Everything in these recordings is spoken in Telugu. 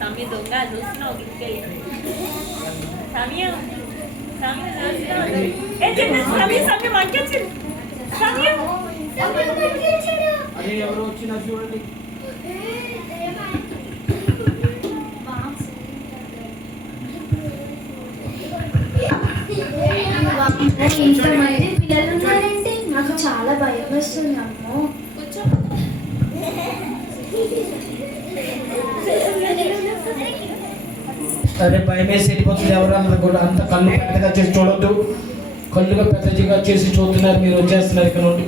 సమయ దొంగ చూస్తున్నావు ఇంటికెళ్ళి సమయం సమయం సమయం అంకెచ్చింది సమయం అదే ఎవరు వచ్చినా చూడండి. ఇంతమంది పిల్లలు ఉన్నారంటే నాకు చాలా భయం వస్తుంది. అమ్మో అదే భయం వేసి వెళ్ళిపోతుంది. ఎవరన్నా కూడా అంత కళ్ళు పెద్దగా చేసి చూడొద్దు. కళ్ళుగా పెద్దగా చేసి చూస్తున్నారు. మీరు వచ్చేస్తున్నారు, ఇక్కడ నుండి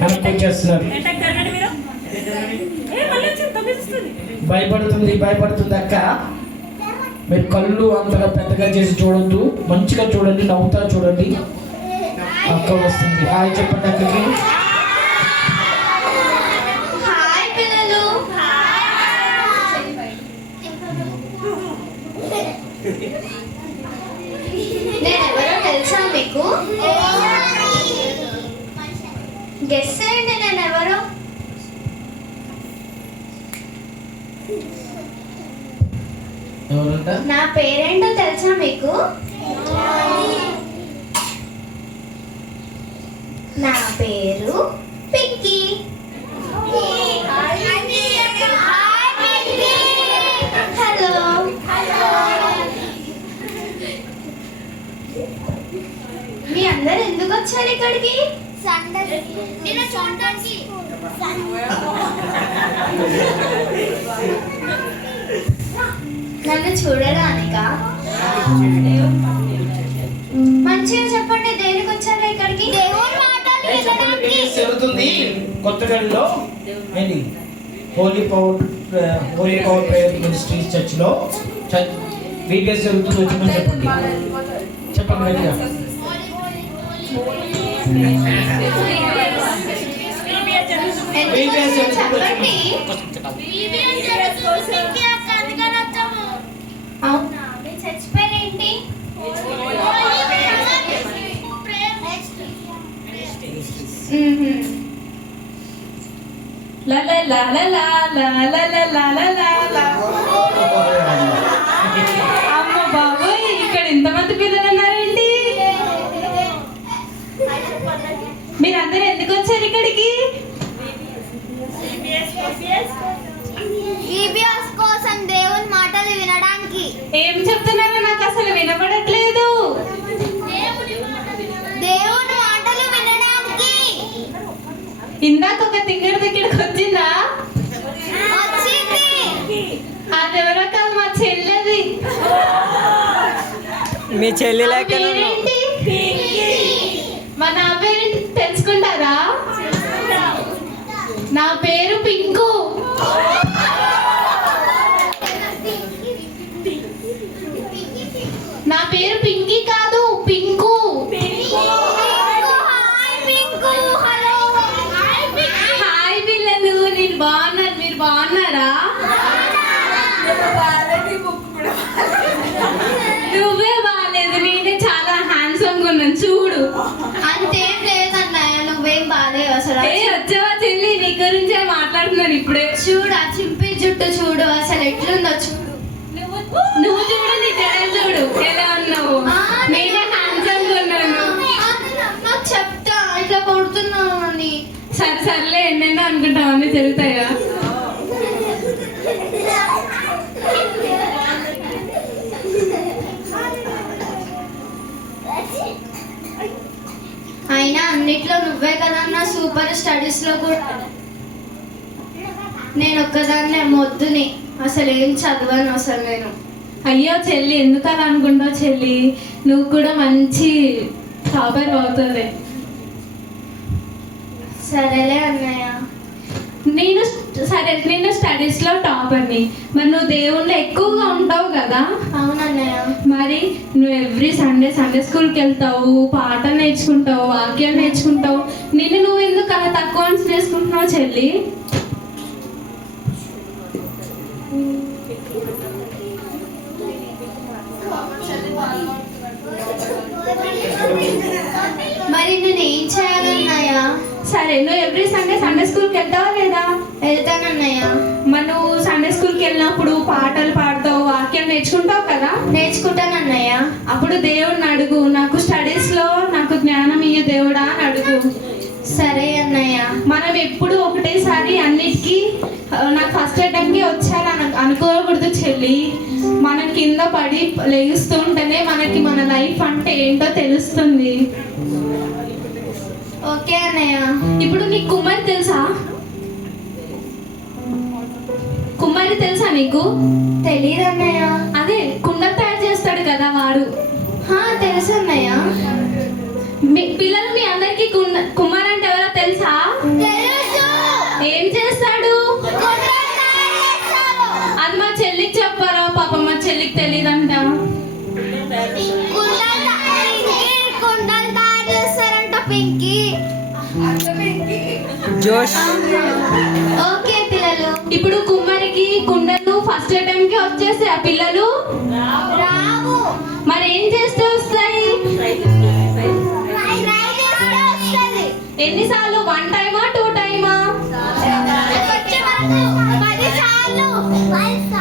వెనక్కి వచ్చేస్తున్నారు. భయపడుతుంది అక్క. మీరు కళ్ళు అంతగా పెద్దగా చేసి చూడొద్దు. మంచిగా చూడండి, నవ్వుతా చూడండి. అక్క వస్తుంది. హాయ్ చెప్పండి అక్కకి. నేనెవరో తెలుసా మీకు? గెస్ చేయండి నేనెవరో. నా పేరేంటో తెలుసా మీకు? నా పేరు పింకీ. హలో. మీ అందరు ఎందుకు వచ్చారు ఇక్కడికి? నన్ను చూడడానికా? మంచిగా చెప్పండి, దేనికి వచ్చారు ఇక్కడికి? జరుగుతుంది కొత్తగూడెంలో ఏంటి హోలీ పవర్ ప్రేయర్ మినిస్ట్రీస్ చర్చ్లో వీడియోస్ జరుగుతుంది. వచ్చి చెప్పండి గట్టిగా. అవునా, మీ చర్చ్ పేరేంటి? అమ్మ బాబోయ్, ఇక్కడ ఇంతమంది పిల్లలు ఉన్నారేంటి? మీరందరూ ఎందుకు వచ్చారు ఇక్కడికి? ఈబీఎస్ కోసం దేవుని మాటలు వినడానికి. ఏం చెప్తున్నారో నాకు అసలు వినపడట్లేదు. దేవుని మాటలు వినడానికి. ఇందాక ఒక తింగడి దగ్గరికి వచ్చిందా? అదెవరో కాదు, మా చెల్లెది. మీ చెల్లి లేక నా పేరు తెలుసుకుంటారా? నా పేరు పింకు. నా పేరు పింకీ కాదు, పింకు. హాయ్ పిల్లలు, నేను బాగున్నాను, మీరు బాగున్నారా? నువ్వే బాగాలేదు, నేనే చాలా హ్యాండ్సమ్ గా ఉన్నాను చూడు. అంతేం లేదన్నయ్య, నువ్వేం బాగాలేవు అసలు. వచ్చావా చెల్లి, నీ గురించే మాట్లాడుతున్నాను ఇప్పుడే. చూడు ఆ చింపి జుట్టు చూడు, అసలు ఎట్లుందో చూడు. నువ్వు చూడు, నీ జడ చూడు ఎలా ఉన్నావు. నేనే హ్యాండ్సమ్ గా ఉన్నాను. నాకు చెప్తా ఇట్లా కొడుతున్నావు అని. సర్లే, ఎన్నెన్నో అనుకుంటావు, అన్నీ జరుగుతాయా? అయినా అన్నిట్లో నువ్వే కదన్నా సూపర్, స్టడీస్ లో కూడా. నేను ఒక్కదాన్నే మొద్దుని, అసలు ఏం చదవను అసలు నేను. అయ్యో చెల్లి, ఎందుకు అలా అనుకుంటావు చెల్లి? నువ్వు కూడా మంచి టాపర్ అవుతుంది. సరేలే అన్నయ్య. నేను స్టడీస్ లో టాపర్ని. మరి నువ్వు దేవుళ్ళు ఎక్కువగా ఉంటావు కదా? అవునన్నయ్య. మరి నువ్వు ఎవ్రీ సండే స్కూల్కి వెళ్తావు, పాటలు నేర్చుకుంటావు, వాక్యాలు నేర్చుకుంటావు. నువ్వు ఎందుకు అలా తక్కువ వేసుకుంటున్నావు చెల్లి? మరి నేను ఏం చేయాలన్నయ్య? సరే, నువ్వు ఎవ్రీ సండే స్కూల్కి వెళ్తావా లేదా? వెళ్తానన్నయ్య. మరి నువ్వు సండే స్కూల్కి వెళ్ళినప్పుడు పాటలు పాడతావు, వాక్యం నేర్చుకుంటావు కదా? నేర్చుకుంటానన్నయ్య. అప్పుడు దేవుడిని అడుగు, నాకు స్టడీస్లో నాకు జ్ఞానం ఇయ్య దేవుడా అని అడుగు. సరే అన్నయ్య. మనం ఎప్పుడు ఒకటేసారి అన్నిటికీ నాకు ఫస్ట్ అటెంప్ట్కి వచ్చాలని అనుకోకూడదు చెల్లి. మనం కింద పడి లేస్తూ ఉంటేనే మనకి మన లైఫ్ అంటే ఏంటో తెలుస్తుంది. ఓకే అన్నయ్య. ఇప్పుడు నీకు కుమ్మరి తెలుసా? కుమ్మరి తెలుసా నీకు? తెలీదు అన్నయ్య. అదే కుండ తయారు చేస్తాడు కదా వాడు. తెలుసు అన్నయ్య. పిల్లలు మీ అందరికి కుమ్మరి అంటే ఎవరో తెలుసా? ఏం చేస్తాడు? అది మా చెల్లికి చెప్పారా? పాప మా చెల్లికి తెలియదంట. ఓకే పిల్లలు. ఇప్పుడు కుమ్మరికి కుండలు ఫస్ట్ అటెంప్ట్ కి వచ్చేసి ఆ పిల్లలు రావు. మరి ఏం చేస్తే వస్తాయి? ఎన్నిసార్లు? 1 టైమా 2 టైమా?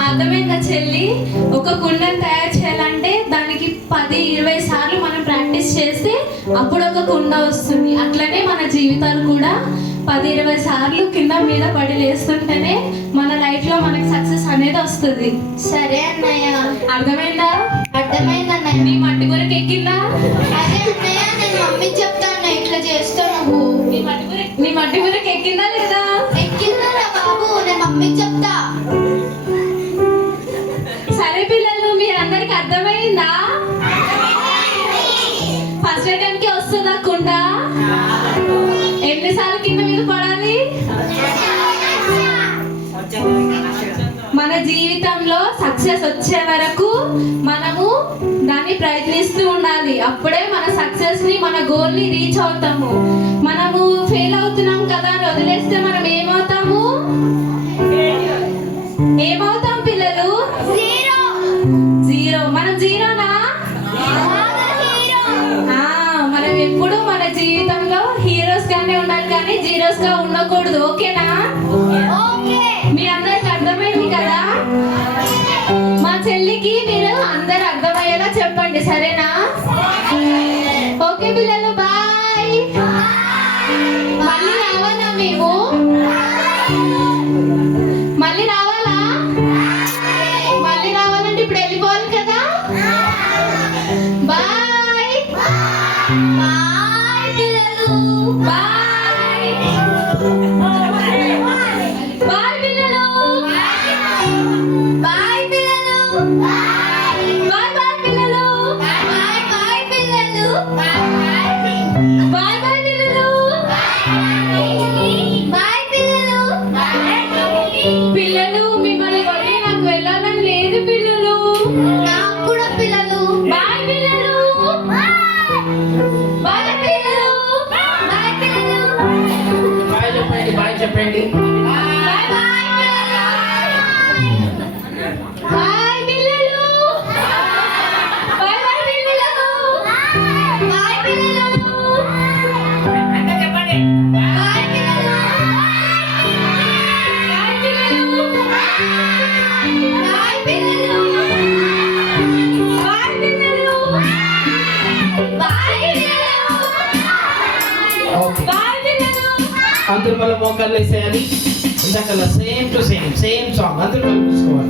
అర్థమైందా చెల్లి? ఒక కుండను తయారు చేయాలంటే దానికి 10-20 సార్లు మనం ప్రాక్టీస్ చేస్తే అప్పుడు ఒక కుండ వస్తుంది. అట్లనే మన జీవితాలు కూడా 10-20 సార్లు కింద మీద పడి లేస్తుంటేనే మన లైఫ్ లో మనకి సక్సెస్ అనేది వస్తుంది. సరే అన్నయ్య. అర్థమైందా? అర్థమైంది అన్నయ్య. నీ మట్టి వరకు ఎక్కిందా? అదే అన్నయ్య, నేను మమ్మీకి చెప్తాను ఇట్లా చేస్తావు నువ్వు. నీ మట్టి వరకు ఎక్కిందా లేదా? ఎక్కిందా బాబు? నేను మమ్మీకి చెప్తా. సరే పిల్లలు, మీరందరికి అర్థమైందా? ఫస్ట్ అటెంప్ట్ కి వస్తుందా కుండ? ఎన్నిసార్లు కింద మీద పడాలి? మన జీవితంలో సక్సెస్ వచ్చే వరకు మనము దాన్ని ప్రయత్నిస్తూ ఉండాలి. అప్పుడే మన సక్సెస్ ని, మన గోల్ ని రీచ్ అవుతాము. మనము ఫెయిల్ అవుతున్నాం కదా అని వదిలేస్తే మనం ఏమవుతాము? ఏమవుతాం పిల్లలు? జీరో. మనం జీరోనా? మనం ఎప్పుడు మన జీవితంలో హీరోస్ గానే ఉండాలి కానీ జీరోస్ గా ఉండకూడదు. ఓకేనా? మీ అందరికి అర్థమైంది కదా? మా చెల్లికి మీరు అందరు అర్థమయ్యేలా చెప్పండి, సరేనా? ఓకే పిల్లలు, బాయ్. మళ్ళీ రావాలా మేము? మళ్ళీ రావాలా? మళ్ళీ రావాలంటే ఇప్పుడు వెళ్ళిపోవాలి కదా? బాయ్. బాయ్ పిల్లలు. బాయ్. బాయ్ పిల్లలు. బాయ్ పిల్లలు. బాయ్ బాయ్ పిల్లలు. బాయ్ బాయ్ పిల్లలు. బాయ్ బాయ్ పిల్లలు. బాయ్ పిల్లలు. పిల్లలు, మిమ్మల్ని వదిలి నాకు వెళ్ళాలని లేదు పిల్లలు. నాకు కూడా పిల్లలు. బాయ్ పిల్లలు. బాయ్ పిల్లలు. బాయ్ పిల్లలు. బాయ్ చెప్పండి, బాయ్ చెప్పండి. బాయ్ బాయ్ పిల్లలు. బాయ్ పిల్లలు. బాయ్ బాయ్ పిల్లలు. బాయ్ పిల్లలు. చెప్పండి. బాయ్ పిల్లలు. బాయ్ పిల్లలు. బాయ్ పిల్లలు. బాయ్ పిల్లలు. బాయ్ పిల్లలు. ఓకే, బాయ్ పిల్లలు. అందరూ మళ్ళీ మోకాళ్ళు వేసేయాలి. ఇందాకల్లా సేమ్ టు సేమ్ సాంగ్ అందరూ కలిపి చూసుకోవాలి.